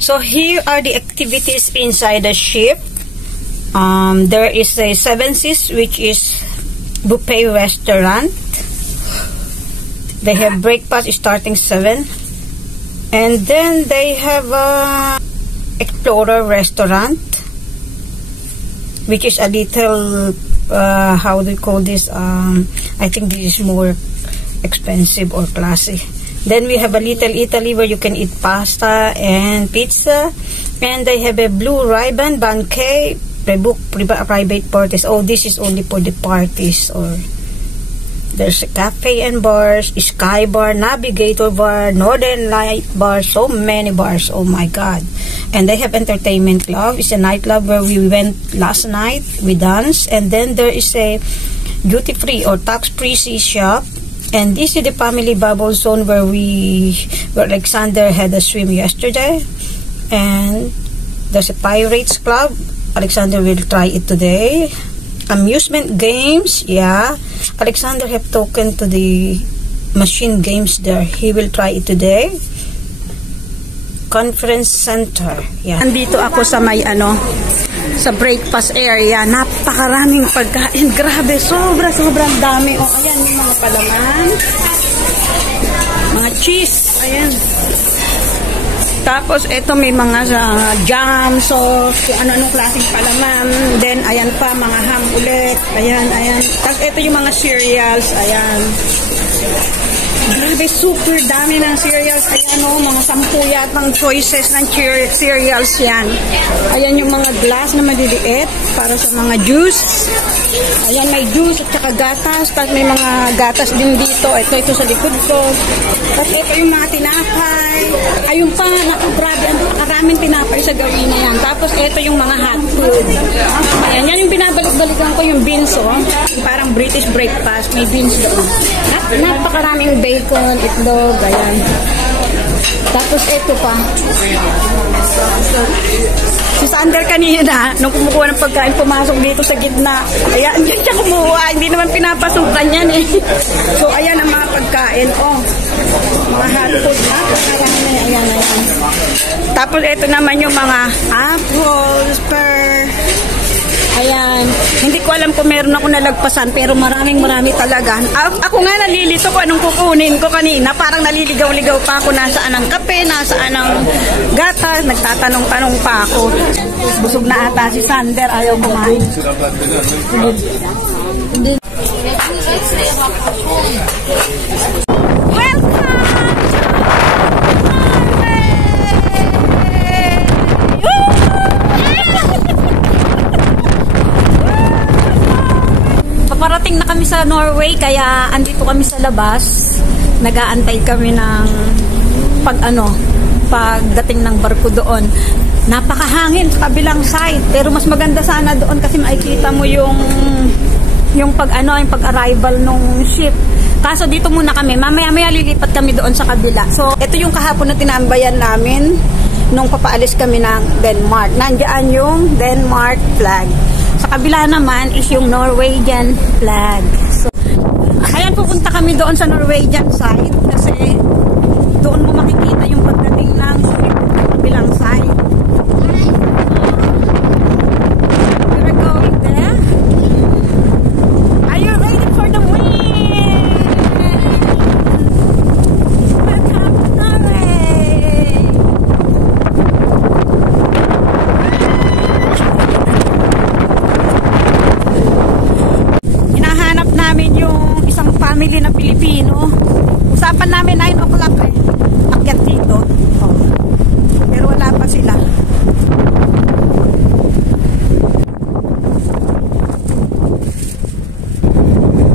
So here are the activities inside the ship. There is a Seven Seas, which is buffet restaurant. They have breakfast starting 7. And then they have a Explorer restaurant, which is a little, how do you call this? I think this is more expensive or classy. Then we have a Little Italy where you can eat pasta and pizza. And they have a Blue Ribbon Banquet, private parties. Oh, this is only for the parties. Or there's a cafe and bars, Sky Bar, Navigator Bar, Northern Light Bar, so many bars, oh my god. And they have Entertainment Club. It's a nightclub where we went last night, we danced. And then there is a duty-free or tax-free sea shop. And this is the family bubble zone where Alexander had a swim yesterday. And there's a Pirates Club. Alexander will try it today. Amusement games, yeah. Alexander have taken to the machine games there. He will try it today. Conference center, yeah. Nandito ako sa may sa breakfast area. Napakaraming pagkain. Grabe, sobrang dami. Oh, ayan yung mga palaman. Mga cheese, ayan. Tapos, ito may mga jam, sauce, kung ano-anong klaseng palaman. Then, ayan pa, mga ham ulit. Ayan. Tapos, ito yung mga cereals. Ayan. Grabe, super dami ng cereals. Ayan o, mga 10 yatang choices ng cereals yan. Ayan yung mga glass na maliliit para sa mga juice. Ayan, may juice at saka gatas. Tapos may mga gatas din dito. Ito sa likod ko. Tapos ito yung mga tinapay. Ayun pa, naku, grabe. Maraming tinapay sa gawin na yan. Tapos ito yung mga hot food. Ayan, yan yung binabalik-balikan ko yung beans, oh. Parang British breakfast. May beans doon. Napakaraming bacon, itlog, ayan. Tapos ito pa. Si Sander kanina, nung kumukuha ng pagkain, pumasok dito sa gitna. Ayan, dyan siya kumuha. Hindi naman pinapasukan yan eh. So, ayan ang mga pagkain. Oh, mga hot food. Napakarami. Ayan. Tapos ito naman yung mga apples, ayan. Hindi ko alam kung meron ako nalagpasan, pero marami talaga. Ako nga nalilito ko anong kukunin ko kanina. Parang naliligaw-ligaw pa ako. Nasaan ang kape, nasaan ang gatas. Nagtatanong-tanong pa ako. Busog na ata si Sander. Ayaw kumain. Parating na kami sa Norway, kaya andito kami sa labas. Nag-aantay kami ng pagdating ng barko doon. Napakahangin sa kabilang side, pero mas maganda sana doon kasi makikita mo yung pag-arrival nung ship. Kaso dito muna kami, mamaya lilipat kami doon sa kabila. So, ito yung kahapon na tinambayan namin nung papaalis kami ng Denmark. Nandiyan yung Denmark flag. Sa kabila naman is yung Norwegian flag. So, ayan, pupunta kami doon sa Norwegian side kasi doon mo makikita yung pagdating ng kabilang side. We're going there. Are you ready for the wind? Welcome to Norway! Family na Pilipino. Usapan namin 9 o'clock akyat dito. Oh. Pero wala pa sila.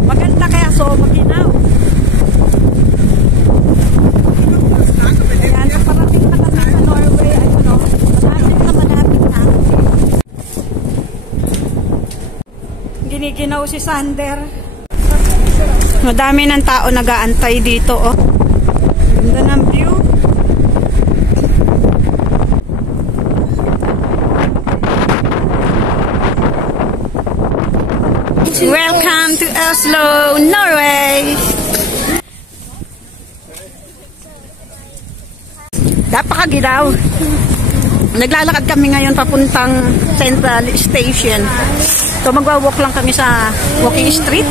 Maganda kaya maginaw. Ayan, parating na kami sa Norway. Malapit na. Giniginaw si Sander. Madami ng tao nag-aantay dito, oh. Ganda ng view. Welcome to Oslo, Norway. Napakagiraw. Naglalakad kami ngayon papuntang Central Station. So magwa-walk lang kami sa walking street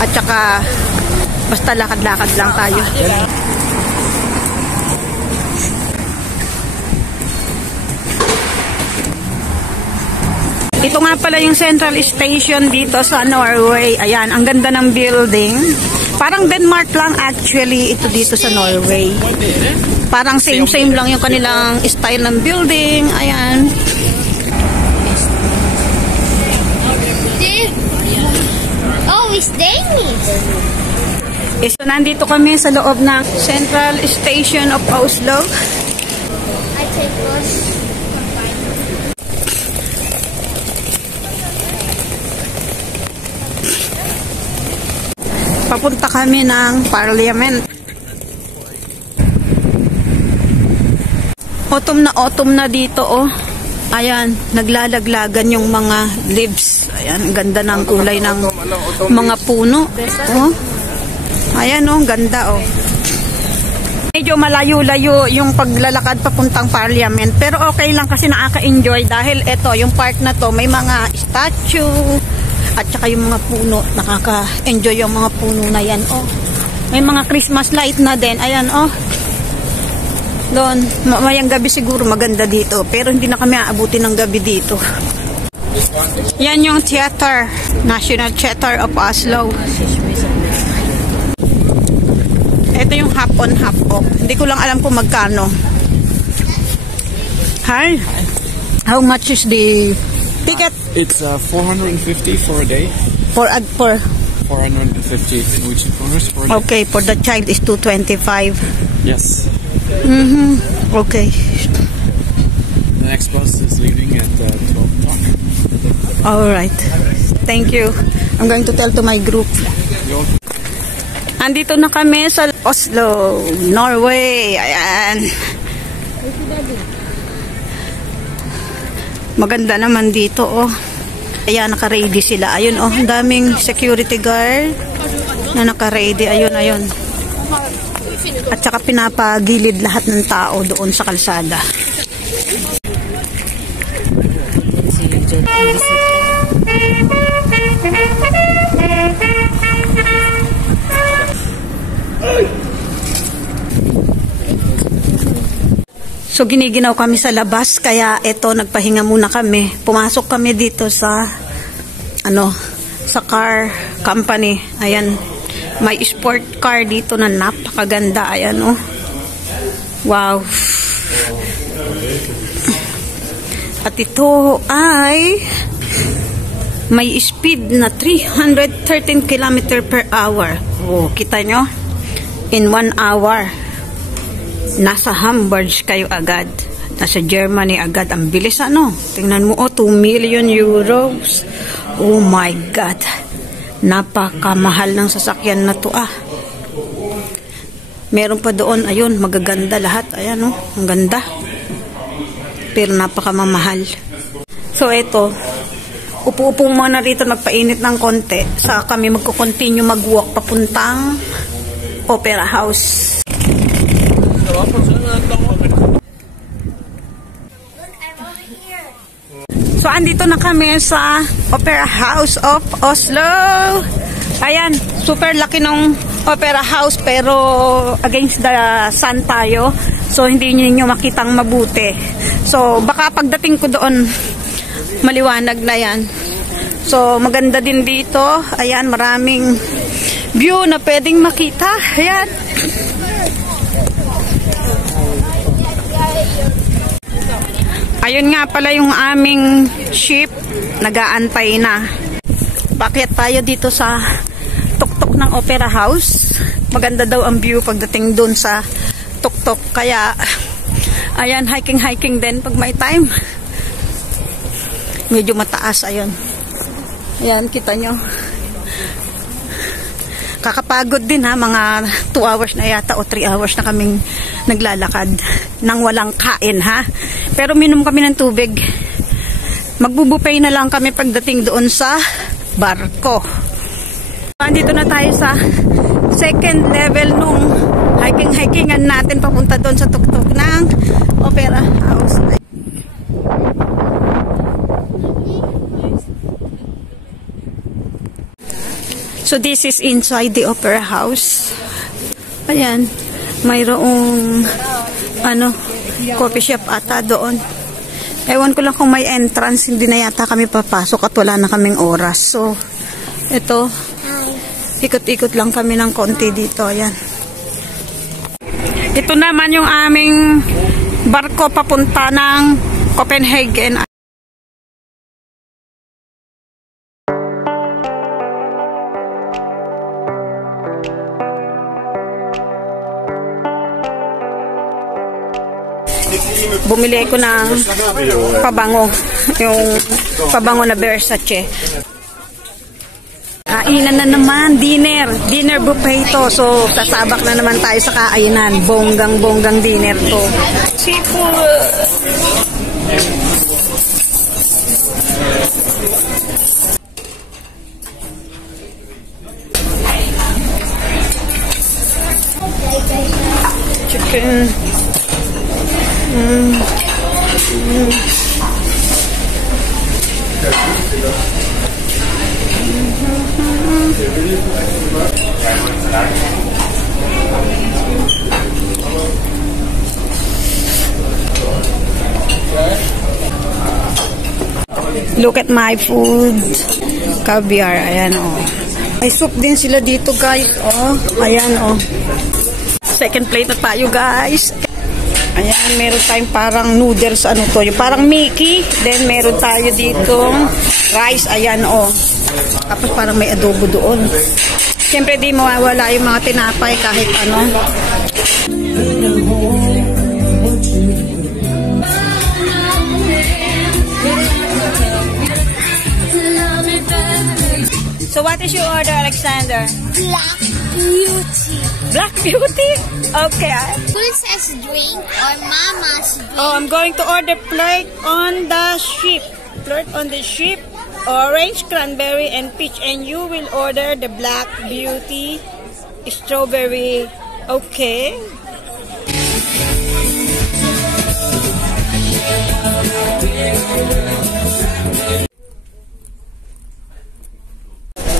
at saka basta lakad-lakad lang tayo. Ito nga pala yung Central Station dito sa Norway. Ayan, ang ganda ng building. Parang Denmark lang actually ito dito sa Norway. Parang same lang yung kanilang style ng building. Ayan. Oh, it's Danish. So, nandito kami sa loob ng Central Station of Oslo. I take bus. Papunta kami ng Parliament. Autumn na dito, oh. Ayan, naglalaglagan yung mga leaves. Ayan, ganda ng kulay ng mga puno. Oh. Ayan, oh, ganda, oh. Medyo malayo-layo yung paglalakad papuntang Parliament. Pero okay lang kasi nakaka-enjoy dahil ito, yung park na to, may mga statue at saka yung mga puno. Nakaka-enjoy yung mga puno na yan, oh. May mga Christmas light na din. Ayan, oh. Doon, mamayang gabi siguro maganda dito. Pero hindi na kami aabutin ng gabi dito. Yan yung theater. National Theater of Oslo. Ito yung half on half off. Hindi ko lang alam kung magkano. Hi. How much is the ticket? It's 450 for a day. For 450 Norwegian kroners for a day. okay, for the child is 225. Yes. Okay. The next bus is leaving at 12 o'clock. All right. Thank you. I'm going to tell to my group. Andito na kami sa Oslo, Norway. Ayan. Maganda naman dito, oh. Ayan, naka-ready sila. Ayun, oh, ang daming security guard na naka-ready. Ayun. At saka pinapagilid lahat ng tao doon sa kalsada. So giniginaw kami sa labas kaya eto nagpahinga muna kami. Pumasok kami dito sa sa car company. Ayan. May sport car dito na napakaganda. Ayan, oh. Wow. At ito ay may speed na 313 km per hour. Oh, kita nyo? In 1 hour. Nasa Hamburg kayo agad. Nasa Germany agad. Ang bilis, ano? Tingnan mo, oh, 2 million euros. Oh my God. Napakamahal ng sasakyan na to, ah. Meron pa doon, ayun, magaganda lahat. Ayan, oh, ang ganda. Pero napakamamahal. So, ito, upo-upo muna rito, magpainit ng konti. Sa kami magko-continue mag-walk papuntang Opera House. So, andito na kami sa Opera House of Oslo. Ayan, super laki ng Opera House pero against the sun tayo. So, hindi niyo makitang mabuti. So, baka pagdating ko doon, maliwanag na yan. So, maganda din dito. Ayan, maraming view na pwedeng makita. Ayan. Ayun nga pala yung aming ship, nag-aantay na. Bakit tayo dito sa tuktok ng Opera House? Maganda daw ang view pagdating doon sa tuktok. Kaya, ayan, hiking din pag may time. Medyo mataas, ayun. Ayan, kita nyo. Kakapagod din, ha, mga 2 hours na yata o 3 hours na kaming naglalakad nang walang kain, ha. Pero minom kami ng tubig. Magbubupay na lang kami pagdating doon sa barko. Andito na tayo sa second level nung hikingan natin papunta doon sa tuktok ng Opera House. So this is inside the opera house. Ayan, mayroong coffee shop ata doon. Ewan ko lang kung may entrance, hindi na yata kami papasok at wala na kaming oras. So ito, ikot-ikot lang kami ng konti dito. Ayan. Ito naman yung aming barko papunta ng Copenhagen. Bumili ko ng pabango, yung pabango na Versace. Kainan na naman, dinner buffet to. So sasabak na naman tayo sa kainan. Bonggang dinner to. Seafood. Chicken. Look at my food. Caviar. Ayan, oh. May soup din sila dito, guys. Oh. Ayan, oh. Second plate na tayo, guys. Ayan, meron tayong parang noodles, ano to, yung parang Mickey. Then, meron tayo dito rice. Ayan, oh. Tapos parang may adobo doon. Siyempre, di mawawala yung mga tinapay kahit ano. So what is your order, Alexander? Black Beauty. Black Beauty? Okay. Princess drink or Mama's drink? Oh, I'm going to order flirt on the ship. Flirt on the ship, orange, cranberry, and peach. And you will order the Black Beauty strawberry. Okay.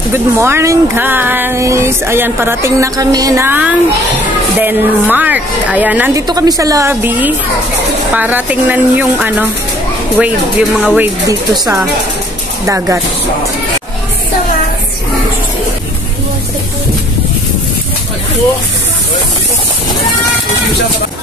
Good morning, guys. Ayan, parating na kami ng Denmark. Ayan, nandito kami sa lobby para tingnan yung wave, yung mga wave dito sa dagat. So,